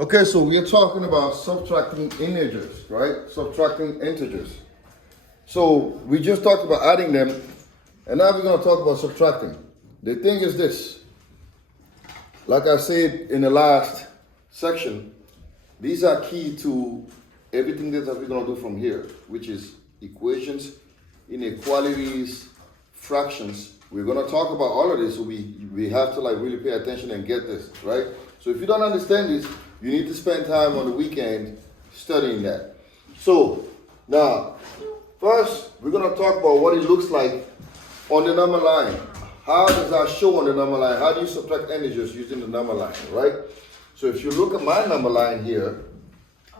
Okay, so we're talking about subtracting integers, right? Subtracting integers. So we just talked about adding them, and now we're going to talk about subtracting. The thing is this, like I said in the last section, these are key to everything that we're going to do from here, which is equations, inequalities, fractions. We're going to talk about all of this, so we have to like really pay attention and get this, right? So if you don't understand this, you need to spend time on the weekend studying that. So now, first we're going to talk about what it looks like on the number line. How does that show on the number line? How do you subtract integers using the number line, right? So if you look at my number line here,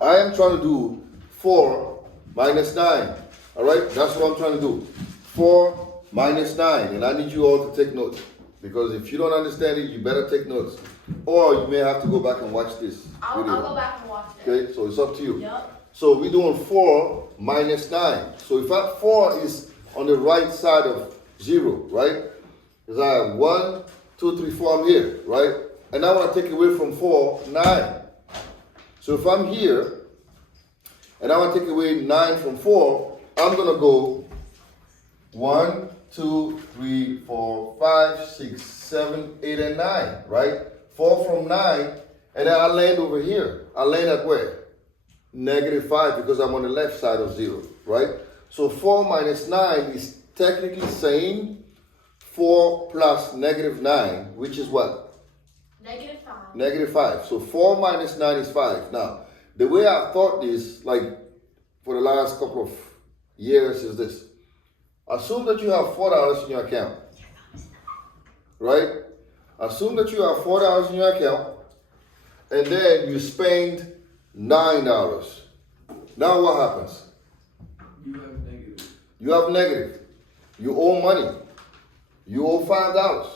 I am trying to do 4 minus 9. All right, that's what I'm trying to do. 4 minus 9, and I need you all to take notes, because if you don't understand it, you better take notes. Or you may have to go back and watch this I'll go back and watch it. Okay, so it's up to you. Yep. So we're doing 4 minus 9. So if I 4 is on the right side of 0, right? Because I have 1, 2, 3, 4, I'm here, right? And I want to take away from 4, 9. So if I'm here, and I want to take away 9 from 4, I'm going to go 1, 2, 3, 4, 5, 6, 7, 8, and 9, right? 4 from 9, and then I land over here. I land at where? -5, because I'm on the left side of 0, right? So 4 minus 9 is technically saying 4 plus -9, which is what? -5. -5. So 4 minus 9 is 5. Now, the way I thought this, like for the last couple of years, is this. Assume that you have $4 in your account, right? Assume that you have $4 in your account, and then you spend $9. Now what happens? You have negative. You have negative. You owe money. You owe $5,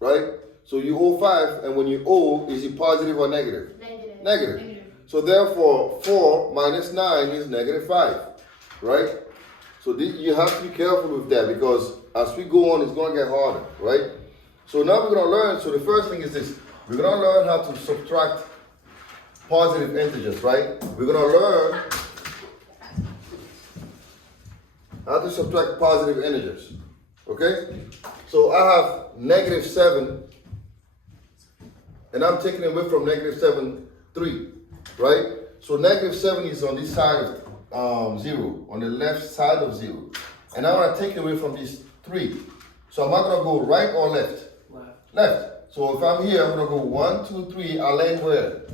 right? So you owe 5, and when you owe, is it positive or negative? Negative. Negative. So therefore, 4 minus 9 is -5, right? So you have to be careful with that, because as we go on, it's going to get harder, right? So now we're going to learn. So the first thing is this. We're going to learn how to subtract positive integers, right? We're going to learn how to subtract positive integers, okay? So I have -7, and I'm taking away from -7, 3, right? So -7 is on this side of 0, on the left side of 0. And I want to take away from these 3. So am I going to go right or left? Left. So if I'm here, I'm going to go 1, 2, 3. I land where?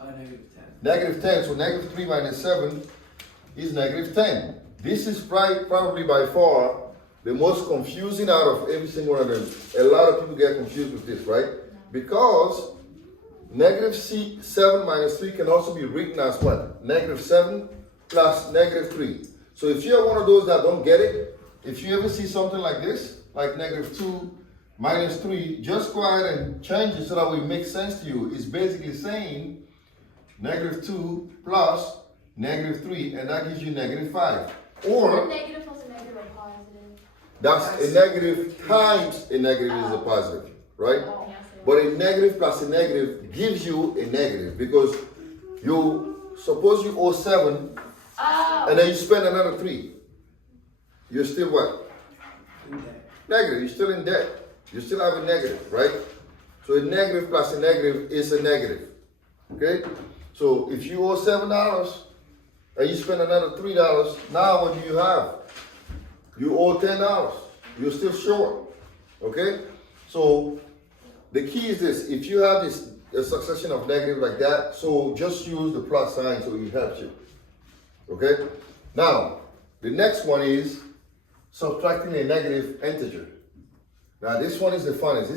-10. -10. So -3 minus 7 is -10. This is probably by far the most confusing out of every single one of them. A lot of people get confused with this, right? Because -7 minus 3 can also be written as what? -7 plus -3. So if you're one of those that don't get it, if you ever see something like this, like -2 minus 3, just go ahead and change it so that it makes sense to you. It's basically saying -2 plus -3, and that gives you -5. Or A negative plus a negative or positive? that's a negative times a negative is a positive, right? Oh, yes. But a negative plus a negative gives you a negative, because you suppose you owe 7 and then you spend another 3. You're still what? Negative. You're still in debt. You still have a negative, right? So a negative plus a negative is a negative. Okay? So if you owe $7 and you spend another $3, now what do you have? You owe $10. You're still short. Okay? So the key is this. If you have a succession of negative like that, so just use the plus sign so it helps you. Okay? Now, the next one is subtracting a negative integer. Now this one is the funnest.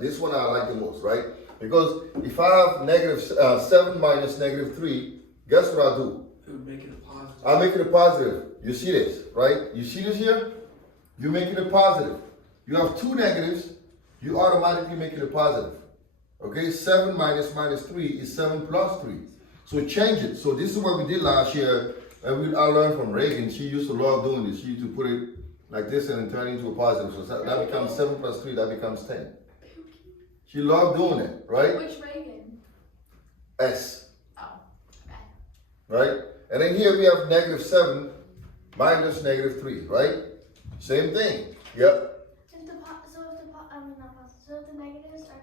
This one I like the most, right? Because if I have -7 minus -3, guess what I'll do? It would make it a positive. I'll make it a positive. You see this, right? You see this here? You make it a positive. You have 2 negatives, you automatically make it a positive. Okay, 7 minus -3 is 7 plus 3. So change it. So this is what we did last year, and I learned from Reagan. She used to love doing this. She used to put it like this and then turn it into a positive. So that becomes 7 plus 3, that becomes 10. She loved doing it, right? Which Reagan? S. right? And then here we have negative 7 minus negative 3, right? Same thing. Yep. So if the negatives are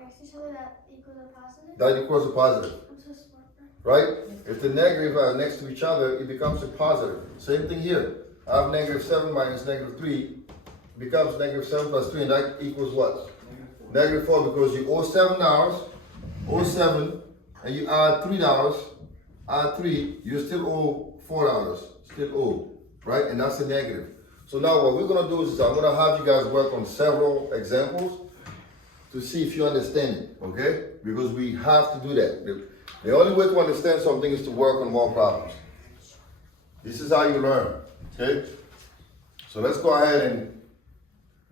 next to each other, that equals a positive? That equals a positive, I'm so smart. right? If the negative are next to each other, it becomes a positive. Same thing here. I have negative 7 minus negative 3 becomes negative 7 plus 3, and that equals what? Negative 4, because you owe $7, owe 7, and you add $3, add 3, you still owe $4, still owe, right? And that's a negative. So now what we're gonna do is I'm gonna have you guys work on several examples to see if you understand it, okay? Because we have to do that. The only way to understand something is to work on more problems. This is how you learn, okay? So let's go ahead and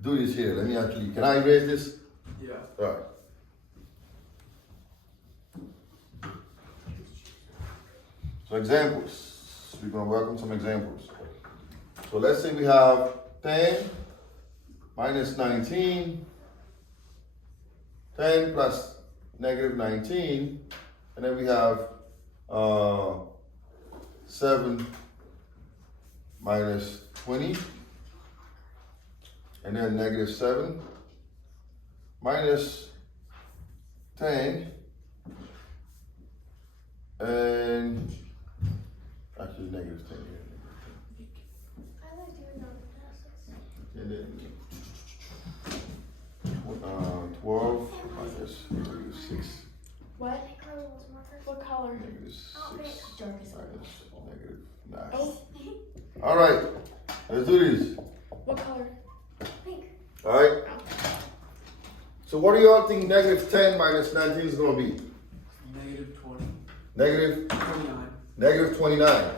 do this here. Let me actually, can I erase this? Yeah. All right. So examples. We're gonna work on some examples. So let's say we have 10 minus 19, 10 plus negative 19, and then we have 7 minus 20, and then negative 7 minus 10, and actually negative 10 here. I like doing those. And then 12 minus negative 6. What? What color? Negative 6 minus negative 9. Oh. All right, let's do this. What color? Pink. All right. So what do y'all think negative 10 minus 19 is going to be? Negative 20. Negative 29. negative 29.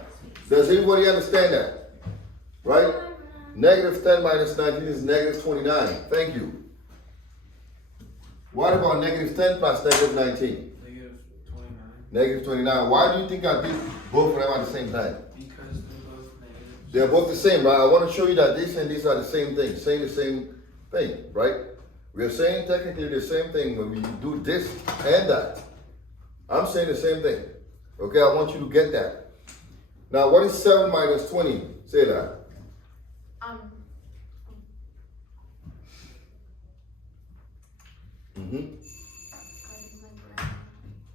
Does anybody understand that? Right? Negative 10 minus 19 is negative 29. Thank you. What about negative 10 plus negative 19? Negative 29. Negative 29. Why do you think I did both of them at the same time? Because they're both negatives. They're both the same, right? I want to show you that this and these are the same thing, saying the same thing, right? We are saying technically the same thing when we do this and that. I'm saying the same thing. Okay, I want you to get that. Now, what is 7 minus 20? Say that.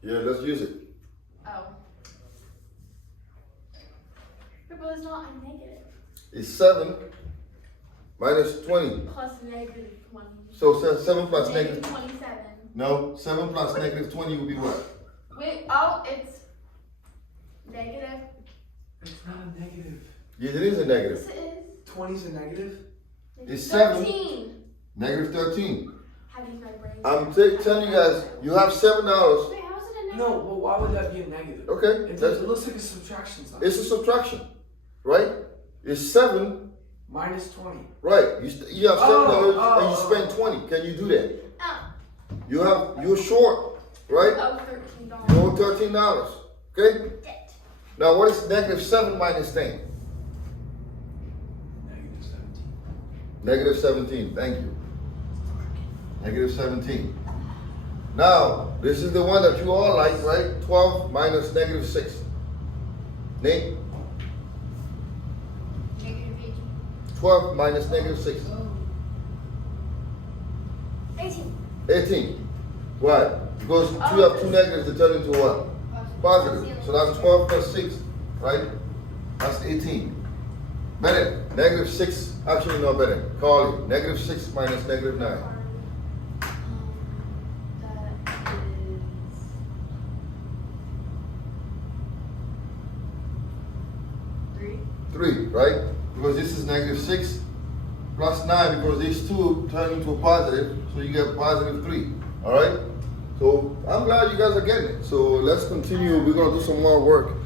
Yeah, let's use it. Oh. But it's not a negative. It's 7 minus 20. Plus negative 20. So 7 plus Negative negative. 27. No, 7 plus negative 20 would be what? Wait, oh, it's negative. It's not a negative. Yes, it is a negative. Yes, it is. 20 is a negative? It's 7. 13. Negative 13. How do you my brain? I'm telling you guys, you have $7. Wait, how is it a negative? No, well, why would that be a negative? Okay, It that's, looks like a subtraction sign. it's a subtraction, right? It's 7, Minus 20. right? You have $7 and you Oh. spend 20. Can you do that? Oh. You're short, right? Oh, $13. You owe $13. Okay? Debt. Now what is negative 7 minus 10? Negative 17. Negative 17. Thank you. Negative 17. Now, this is the one that you all like, right? 12 minus negative 6. Nate? Negative 18. 12 minus negative 6. 18. 18. Why? Because you have two negatives that turn into what? Positive. So that's 12 plus 6, right? That's 18. Bennett, negative 6. Actually, no, Bennett. Carly, negative 6 minus negative 9. That is 3. 3, right? Because this is negative 6 plus 9, because these two turn into a positive, so you get positive 3. All right? So I'm glad you guys are getting it. So let's continue. We're going to do some more work